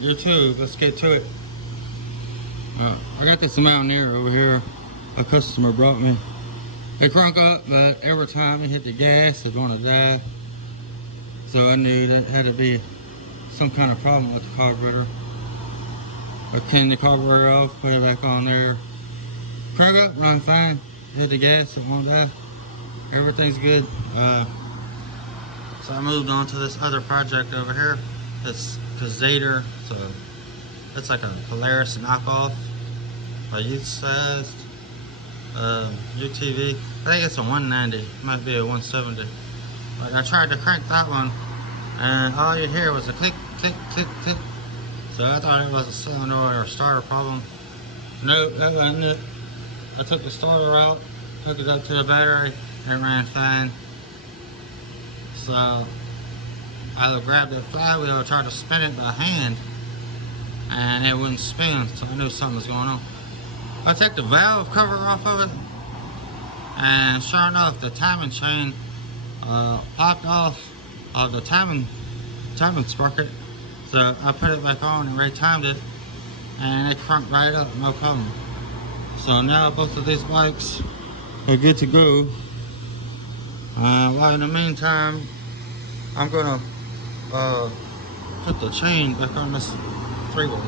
YouTube. Let's get to it. I got this Mountaineer over here. A customer brought me. It crunk up, but every time it hit the gas, it'd want to die. So I knew that had to be some kind of problem with the carburetor. I cleaned the carburetor off, put it back on there. Crank up, run fine. Hit the gas, it won't die. Everything's good. So I moved on to this other project over here. It's cazador. So it's like a Polaris knockoff, a youth-sized UTV. I think it's a 190. Might be a 170. Like I tried to crank that one, and all you hear was a click, click, click, click. So I thought it was a solenoid or starter problem. Nope, that wasn't it. I took the starter out, hooked it up to the battery, and it ran fine. So I grabbed the flywheel and tried to spin it by hand, and it wouldn't spin, so I knew something was going on. I took the valve cover off of it, and sure enough, the timing chain popped off of the timing sprocket. So I put it back on and retimed it, and it cranked right up, no problem. So now both of these bikes are good to go. While in the meantime, I'm gonna put the chain back on this 3-wheel.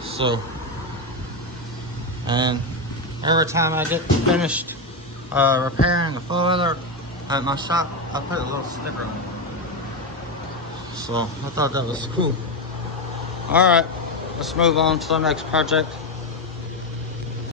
So, and every time I get finished repairing the 4-wheeler at my shop, I put a little sticker on it. So I thought that was cool. All right, let's move on to the next project.